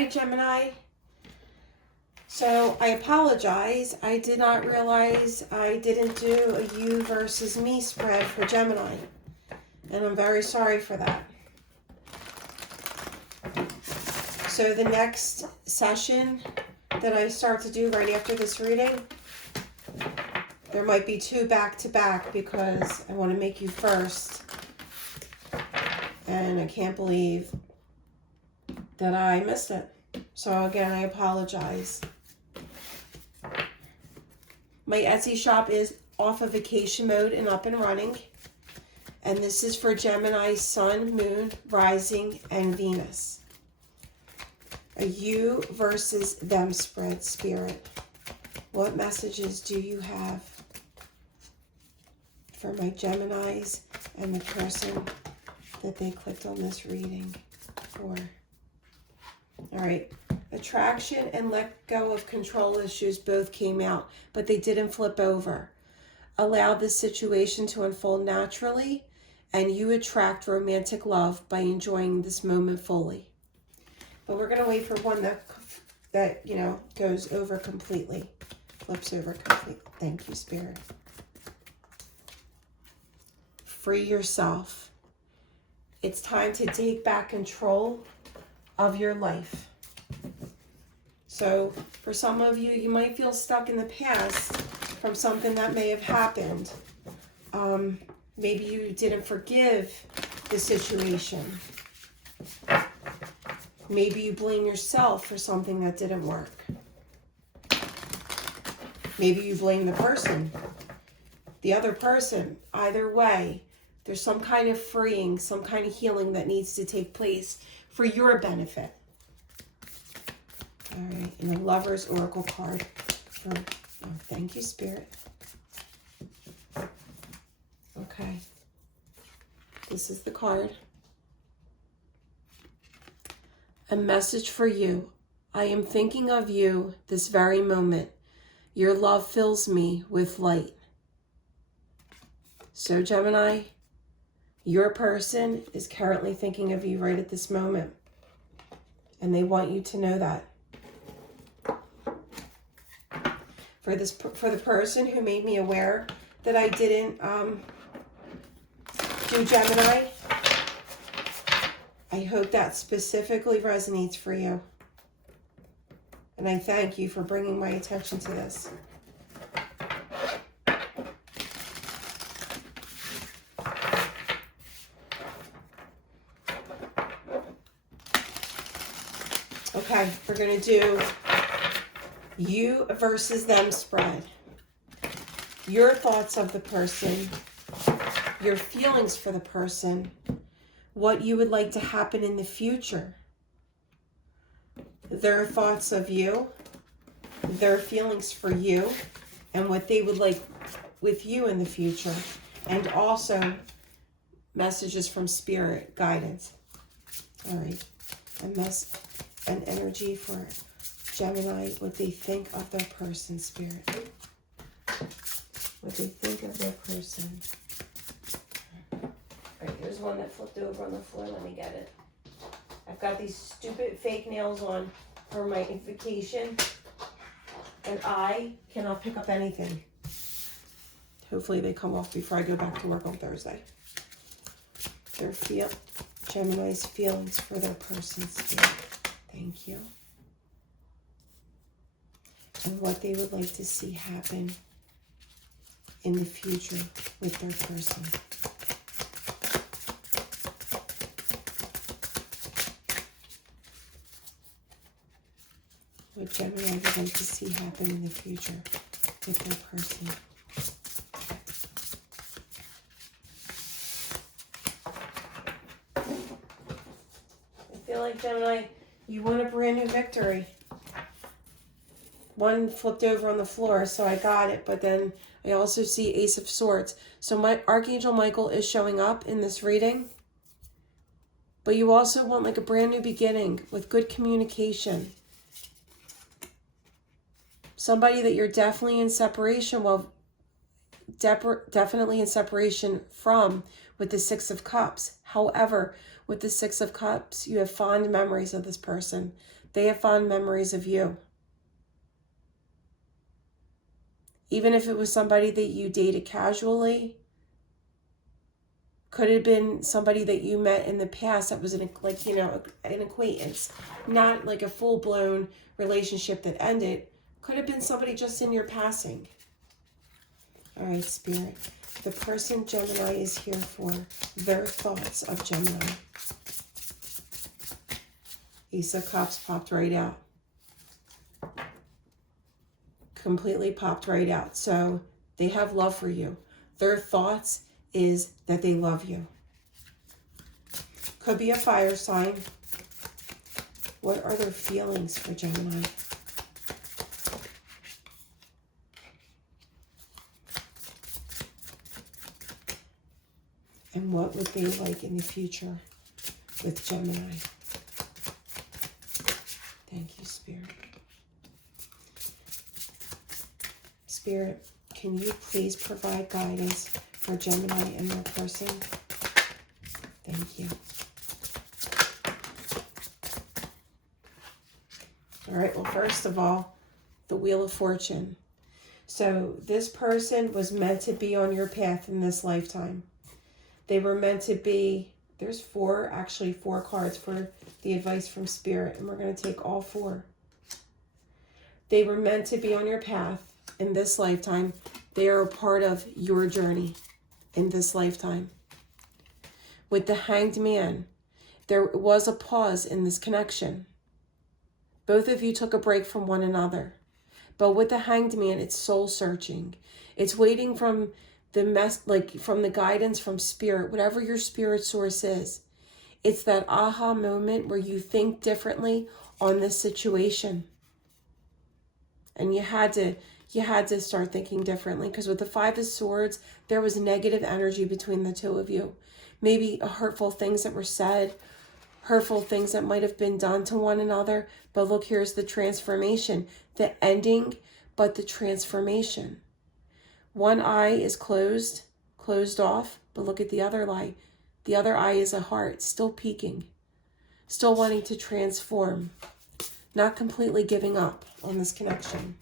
Hi, Gemini. So I apologize. I did not realize I didn't do a you versus me spread for Gemini. And I'm very sorry for that. So the next session that I start to do right after this reading, there might be 2 back-to-back because I want to make you first. And I can't believe that I missed it. So again, I apologize. My Etsy shop is off of vacation mode and up and running. And this is for Gemini Sun, Moon, Rising, and Venus. A you versus them spread, Spirit. What messages do you have for my Geminis and the person that they clicked on this reading for? All right. Attraction and let go of control issues both came out, but they didn't flip over. Allow this situation to unfold naturally, and you attract romantic love by enjoying this moment fully. But we're going to wait for one that you know, goes over completely, flips over completely. Thank you, Spirit. Free yourself. It's time to take back control of your life. So for some of you, you might feel stuck in the past from something that may have happened. Maybe you didn't forgive the situation. Maybe you blame yourself for something that didn't work. Maybe you blame the person, the other person. Either way, there's some kind of freeing, some kind of healing that needs to take place for your benefit. All right, and a Lover's Oracle card. Thank you, Spirit. Okay. This is the card. A message for you. I am thinking of you this very moment. Your love fills me with light. So, Gemini, your person is currently thinking of you right at this moment. And they want you to know that. For the person who made me aware that I didn't do Gemini, I hope that specifically resonates for you. And I thank you for bringing my attention to this. Okay, we're going to do you versus them spread. Your thoughts of the person, your feelings for the person, what you would like to happen in the future. Their thoughts of you, their feelings for you, and what they would like with you in the future. And also messages from Spirit, guidance. All right. An energy for Gemini, what they think of their person, Spirit. What they think of their person. All right, here's one that flipped over on the floor. Let me get it. I've got these stupid fake nails on for my vacation, and I cannot pick up anything. Hopefully they come off before I go back to work on Thursday. Gemini's feelings for their person, Spirit. Thank you. And what they would like to see happen in the future with their person. What Gemini would like to see happen in the future with their person. I feel like, Gemini, you want a brand new victory. One flipped over on the floor, so I got it. But then I also see Ace of Swords. So my Archangel Michael is showing up in this reading. But you also want like a brand new beginning with good communication. Somebody that you're definitely in separation, definitely in separation from with the Six of Cups. However, With the Six of Cups, you have fond memories of this person. They have fond memories of you. Even if it was somebody that you dated casually, could have been somebody that you met in the past that was an acquaintance, not like a full-blown relationship that ended. Could have been somebody just in your passing. All right, Spirit. The person Gemini is here for, their thoughts of Gemini. Ace of Cups popped right out. Completely popped right out. So they have love for you. Their thoughts is that they love you. Could be a fire sign. What are their feelings for Gemini? And what would they like in the future with Gemini? Thank you, Spirit. Spirit, can you please provide guidance for Gemini and their person? Thank you. All right, well, first of all, the Wheel of Fortune. So this person was meant to be on your path in this lifetime. They were meant to be, there's four cards for the advice from Spirit, and we're going to take all four. They were meant to be on your path in this lifetime. They are a part of your journey in this lifetime. With the Hanged Man, there was a pause in this connection. Both of you took a break from one another. But with the Hanged Man, it's soul searching. It's waiting from from the guidance from Spirit, whatever your spirit source is. It's that aha moment where you think differently on this situation. And you had to start thinking differently, because with the Five of Swords, there was negative energy between the two of you. Maybe hurtful things that were said, hurtful things that might have been done to one another. But look, here's the transformation, the ending, but the transformation. One eye is closed off, but look at the other eye. The other eye is a heart, still peeking, still wanting to transform, not completely giving up on this connection.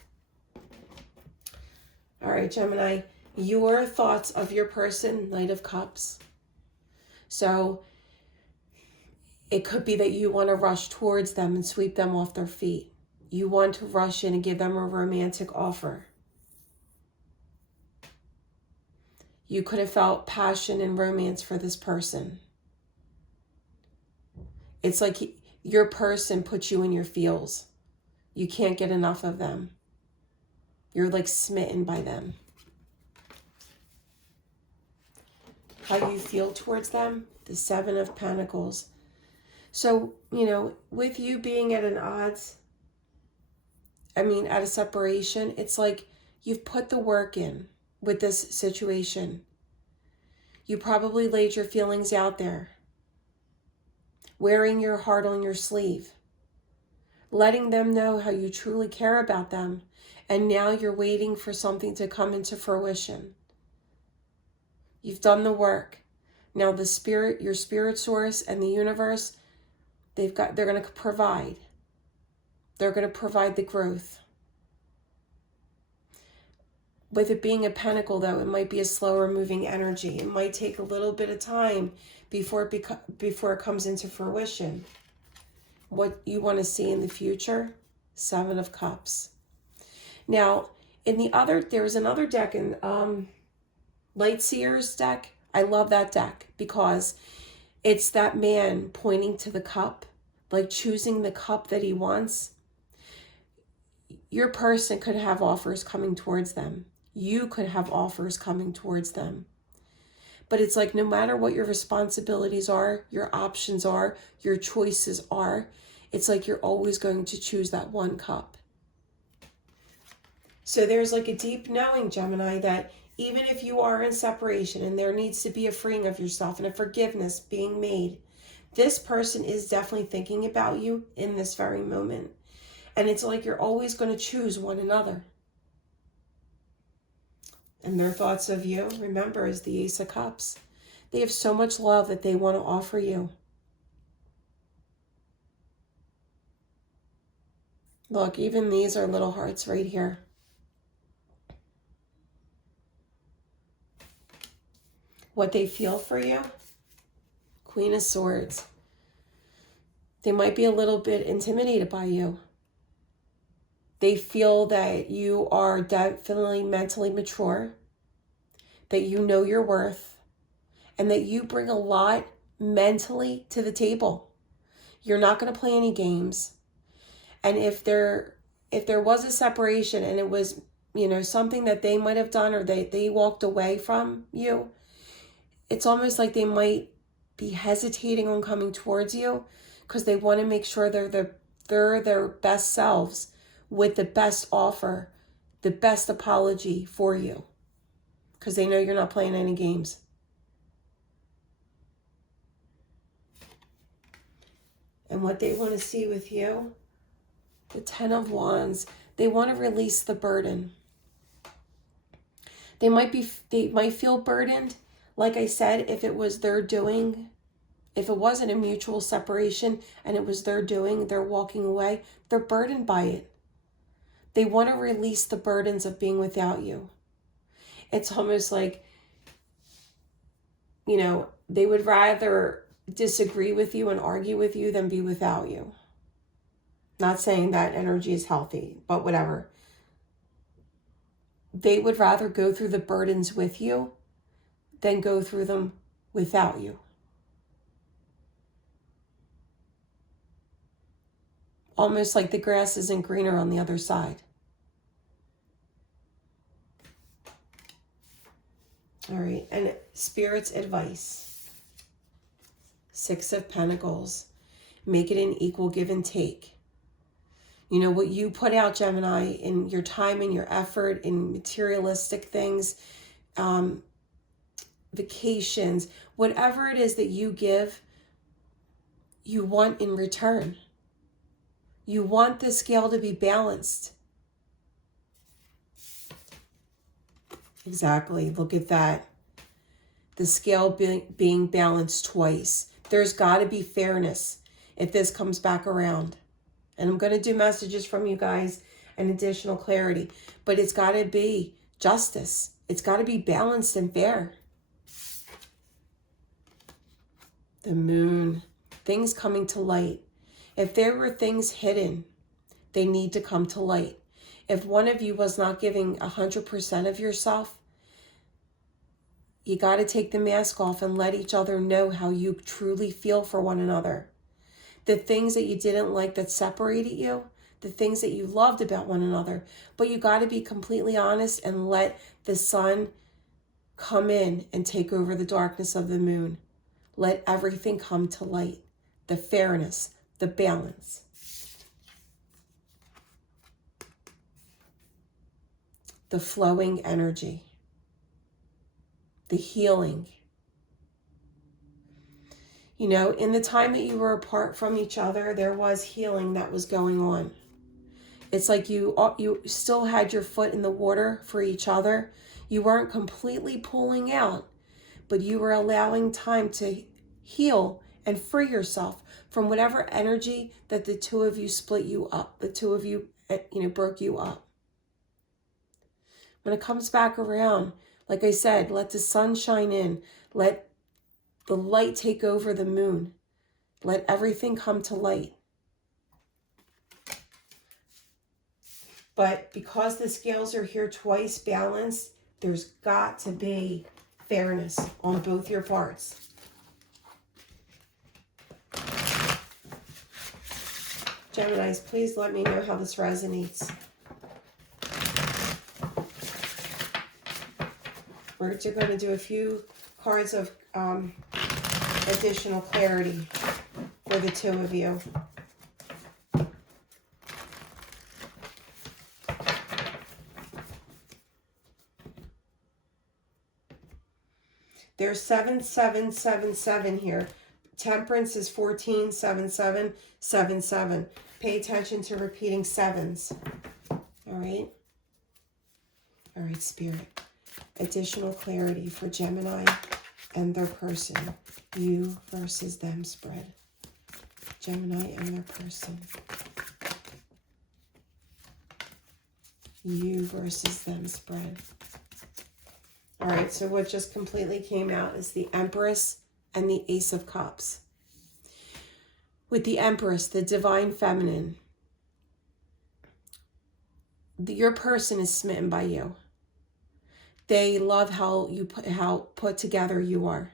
All right, Gemini, your thoughts of your person, Knight of Cups. So it could be that you want to rush towards them and sweep them off their feet. You want to rush in and give them a romantic offer. You could have felt passion and romance for this person. It's like your person puts you in your feels. You can't get enough of them. You're like smitten by them. How you feel towards them? The Seven of Pentacles. So, with you being at an odds, at a separation, it's like you've put the work in with this situation. You probably laid your feelings out there, wearing your heart on your sleeve, letting them know how you truly care about them, and now you're waiting for something to come into fruition. You've done the work. Now the spirit, your spirit source and the universe, they're going to provide. They're going to provide the growth. With it being a pentacle, though, it might be a slower moving energy. It might take a little bit of time before it comes into fruition. What you want to see in the future? Seven of Cups. Now, there was another deck in Light Seer's deck. I love that deck because it's that man pointing to the cup, like choosing the cup that he wants. Your person could have offers coming towards them. You could have offers coming towards them. But it's like no matter what your responsibilities are, your options are, your choices are, it's like you're always going to choose that one cup. So there's like a deep knowing, Gemini, that even if you are in separation and there needs to be a freeing of yourself and a forgiveness being made, this person is definitely thinking about you in this very moment. And it's like you're always going to choose one another. And their thoughts of you, remember, is the Ace of Cups. They have so much love that they want to offer you. Look, even these are little hearts right here. What they feel for you. Queen of Swords. They might be a little bit intimidated by you. They feel that you are definitely mentally mature, that you know your worth, and that you bring a lot mentally to the table. You're not going to play any games. And if there was a separation and it was, something that they might have done or they walked away from you, it's almost like they might be hesitating on coming towards you because they want to make sure they're their best selves with the best offer, the best apology for you, because they know you're not playing any games. And what they want to see with you, the 10 of Wands, they want to release the burden. They might feel burdened. Like I said, if it was their doing, if it wasn't a mutual separation and it was their doing, they're walking away, they're burdened by it. They want to release the burdens of being without you. It's almost like, they would rather disagree with you and argue with you than be without you. Not saying that energy is healthy, but whatever. They would rather go through the burdens with you than go through them without you. Almost like the grass isn't greener on the other side. All right, and Spirit's advice. 6 of Pentacles. Make it an equal give and take. What you put out, Gemini, in your time and your effort, in materialistic things, vacations, whatever it is that you give, you want in return. You want the scale to be balanced. Exactly. Look at that. The scale being balanced twice. There's got to be fairness if this comes back around. And I'm going to do messages from you guys and additional clarity. But it's got to be justice. It's got to be balanced and fair. The Moon. Things coming to light. If there were things hidden, they need to come to light. If one of you was not giving 100% of yourself, you got to take the mask off and let each other know how you truly feel for one another. The things that you didn't like that separated you, the things that you loved about one another. But you got to be completely honest and let the sun come in and take over the darkness of the moon. Let everything come to light. The fairness, the balance. The flowing energy. The healing. In the time that you were apart from each other, there was healing that was going on. It's like you still had your foot in the water for each other. You weren't completely pulling out, but you were allowing time to heal and free yourself from whatever energy that the two of you split you up, the two of you, broke you up. When it comes back around, like I said, let the sun shine in. Let the light take over the moon. Let everything come to light. But because the scales are here twice balanced, there's got to be fairness on both your parts. Geminis, please let me know how this resonates. We're going to do a few cards of additional clarity for the two of you. There's 7777 here. Temperance is 147777. Pay attention to repeating sevens. All right. All right, Spirit. Additional clarity for Gemini and their person. You versus them spread. Gemini and their person. you versus them spread. All right, so what just completely came out is the Empress and the Ace of Cups. With the Empress, the divine feminine, your person is smitten by you. They love how put together you are.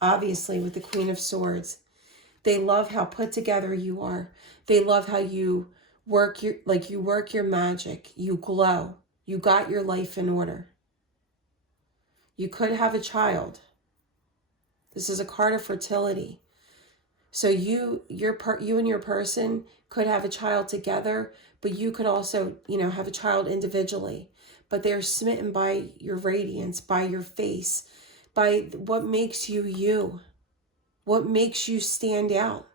Obviously, with the Queen of Swords, they love how put together you are. They love how you work your magic. You glow. You got your life in order. You could have a child. This is a card of fertility. So you and your person could have a child together, but you could also, have a child individually. But they're smitten by your radiance, by your face, by what makes you you, what makes you stand out.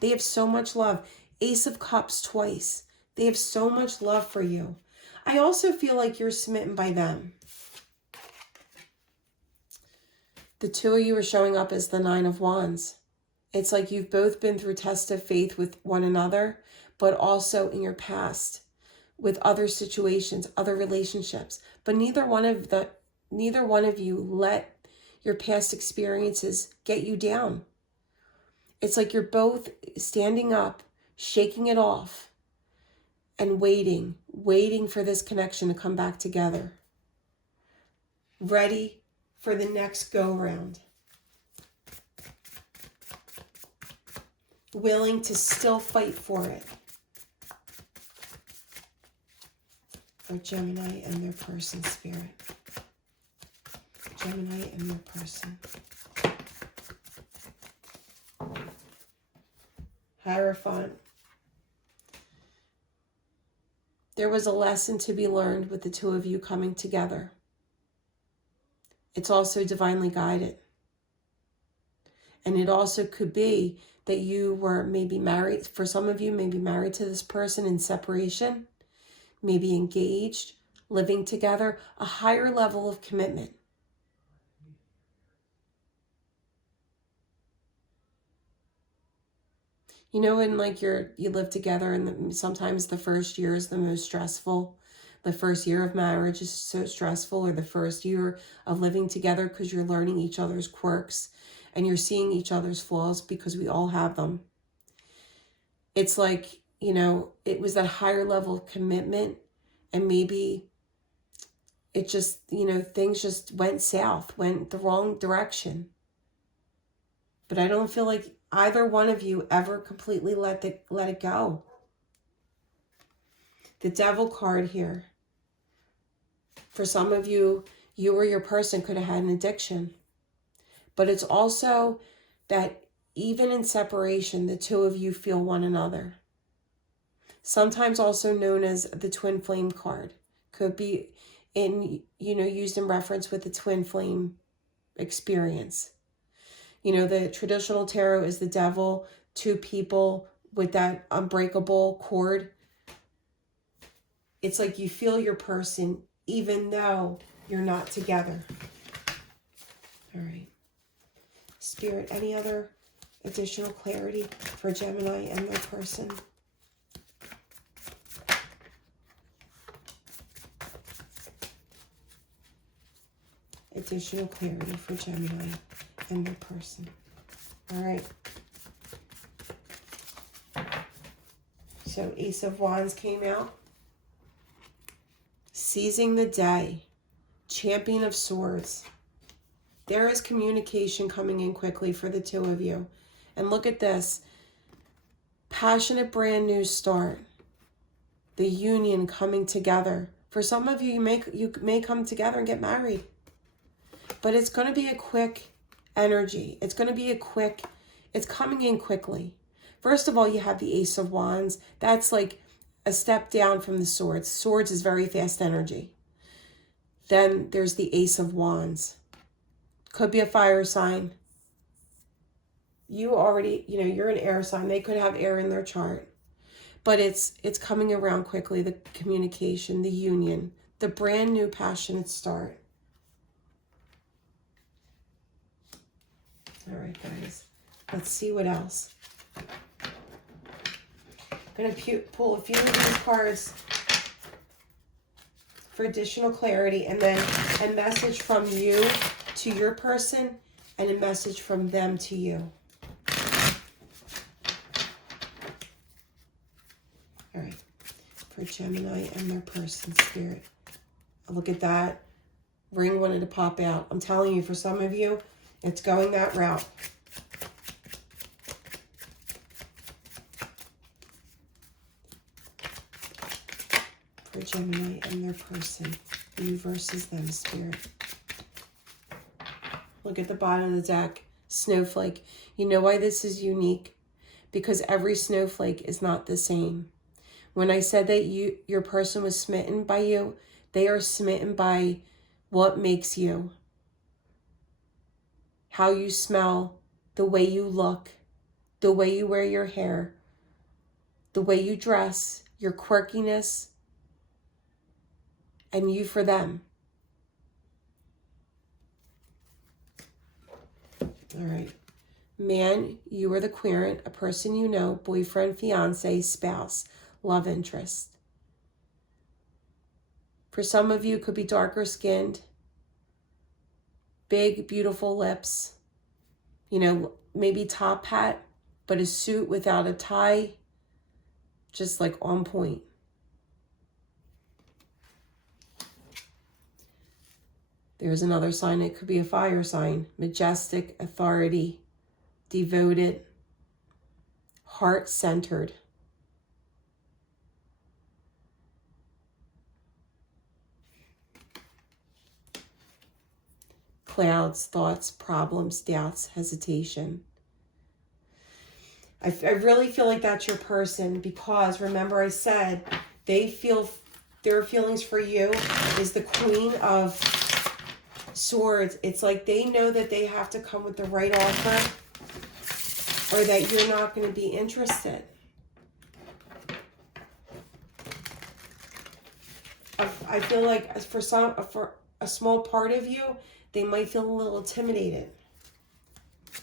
They have so much love. Ace of Cups twice. They have so much love for you. I also feel like you're smitten by them. The two of you are showing up as the Nine of Wands. It's like you've both been through tests of faith with one another, but also in your past with other situations, other relationships. But neither one of you let your past experiences get you down. It's like you're both standing up, shaking it off, and waiting for this connection to come back together. Ready for the next go-round. Willing to still fight for it. For Gemini and their person, Spirit. Gemini and their person. Hierophant. There was a lesson to be learned with the two of you coming together. It's also divinely guided. And it also could be that you were maybe married, for some of you, maybe married to this person in separation, maybe engaged, living together, a higher level of commitment. When you live together and sometimes the first year is the most stressful. The first year of marriage is so stressful, or the first year of living together because you're learning each other's quirks and you're seeing each other's flaws because we all have them. It's like, it was that higher level of commitment, and maybe it just, things just went south, went the wrong direction. But I don't feel like either one of you ever completely let it go. The Devil card here. For some of you, you or your person could have had an addiction. But it's also that even in separation, the two of you feel one another. Sometimes also known as the twin flame card. Could be used in reference with the twin flame experience. The traditional tarot is the Devil, two people with that unbreakable cord. It's like you feel your person even though you're not together. All right. Spirit, any other additional clarity for Gemini and their person? Additional clarity for Gemini and their person. All right. So Ace of Wands came out. Seizing the day. Champion of Swords. There is communication coming in quickly for the two of you. And look at this. Passionate brand new start. The union coming together. For some of you, you may come together and get married. But it's going to be a quick energy. It's going to be it's coming in quickly. First of all, you have the Ace of Wands. That's like a step down from the Swords. Swords is very fast energy. Then there's the Ace of Wands. Could be a fire sign. You already, you're an air sign. They could have air in their chart. But it's coming around quickly, the communication, the union, the brand new passionate start. All right, guys. Let's see what else. I'm going to pull a few of these cards for additional clarity, and then a message from you to your person and a message from them to you. All right, for Gemini and their person, Spirit. Look at that. Ring wanted to pop out. I'm telling you, for some of you, it's going that route. For Gemini and their person, you versus them, Spirit. Look at the bottom of the deck. Snowflake. You know why this is unique? Because every snowflake is not the same. When I said that your person was smitten by you, they are smitten by what makes you. How you smell, the way you look, the way you wear your hair, the way you dress, your quirkiness, and you for them. All right. Man, you are the querent, a person you know, boyfriend, fiance, spouse, love interest. For some of you, it could be darker skinned, big, beautiful lips, you know, maybe top hat, but a suit without a tie, just like on point. There's another sign. It could be a fire sign. Majestic, authority, devoted, heart-centered. Clouds, thoughts, problems, doubts, hesitation. I really feel like that's your person, because remember I said they feel, their feelings for you is the Queen of Swords. It's like they know that they have to come with the right offer, or that you're not going to be interested. I feel like for a small part of you, they might feel a little intimidated.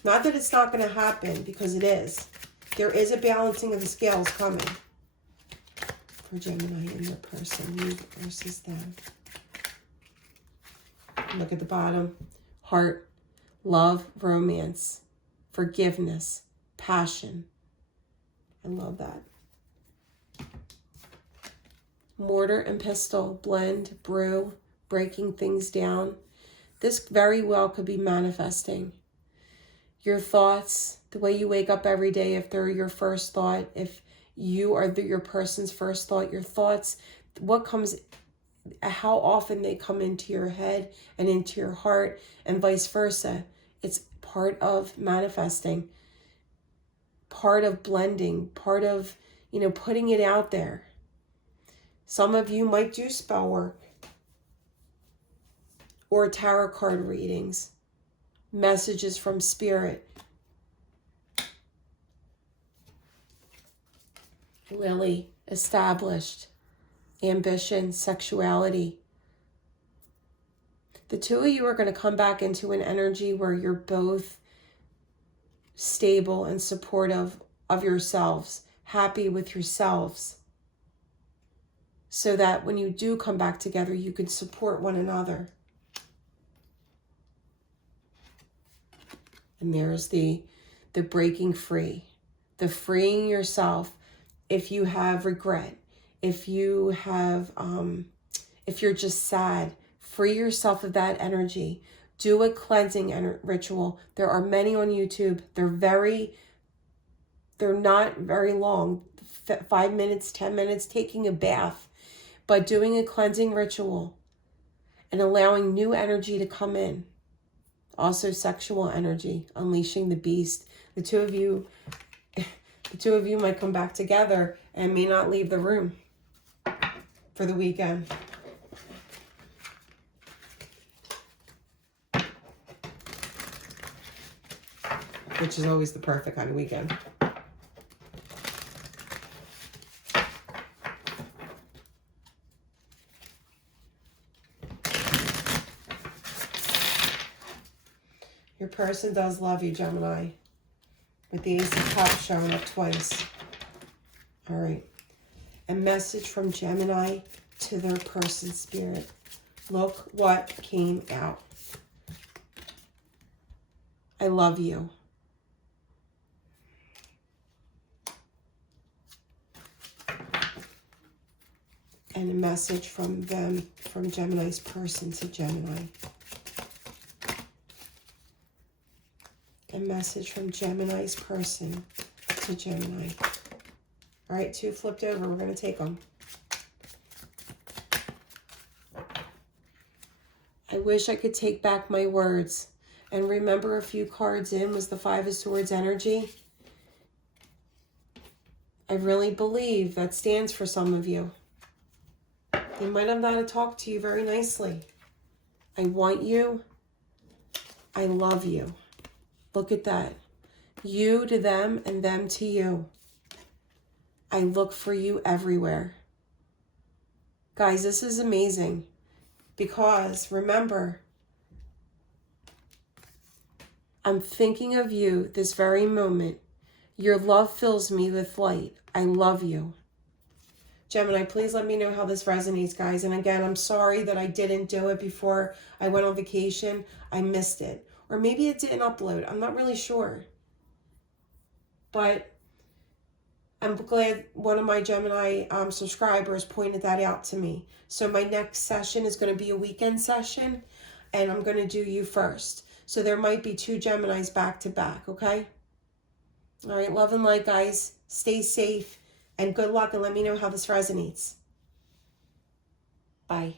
Not that it's not going to happen, because it is. There is a balancing of the scales coming. For Gemini and their person, you versus them. Look at the bottom. Heart, love, romance, forgiveness, passion. I love that. Mortar and pestle, blend, brew, breaking things down. This very well could be manifesting. Your thoughts, the way you wake up every day, if they're your first thought, if you are your person's first thought, your thoughts, what comes, how often they come into your head and into your heart, and vice versa. It's part of manifesting, part of blending, part of, you know, putting it out there. Some of you might do spell work or tarot card readings, messages from spirit. Lily, established, ambition, sexuality. The two of you are going to come back into an energy where you're both stable and supportive of yourselves, happy with yourselves, so that when you do come back together, you can support one another. And there's the breaking free, the freeing yourself. If you have regret, if you have, if you're just sad, free yourself of that energy. Do a cleansing ritual. There are many on YouTube. They're not very long, 5 minutes, 10 minutes, taking a bath, but doing a cleansing ritual and allowing new energy to come in. Also sexual energy, unleashing the beast. The two of you might come back together and may not leave the room for the weekend. Which is always the perfect kind of weekend. Your person does love you, Gemini, with the Ace of Cups showing up twice. All right. A message from Gemini to their person, Spirit. Look what came out. I love you. And a message from them, from Gemini's person to Gemini. A message from Gemini's person to Gemini. All right, 2 flipped over. We're going to take them. I wish I could take back my words. And remember, a few cards in was the 5 of Swords energy. I really believe that stands for some of you. They might have not talked to you very nicely. I want you. I love you. Look at that. You to them and them to you. I look for you everywhere. Guys, this is amazing. Because remember, I'm thinking of you this very moment. Your love fills me with light. I love you. Gemini, please let me know how this resonates, guys. And again, I'm sorry that I didn't do it before I went on vacation. I missed it. Or maybe it didn't upload. I'm not really sure. But I'm glad one of my Gemini subscribers pointed that out to me. So my next session is going to be a weekend session. And I'm going to do you first. So there might be 2 Geminis back to back, okay? All right, love and light, guys. Stay safe and good luck, and let me know how this resonates. Bye.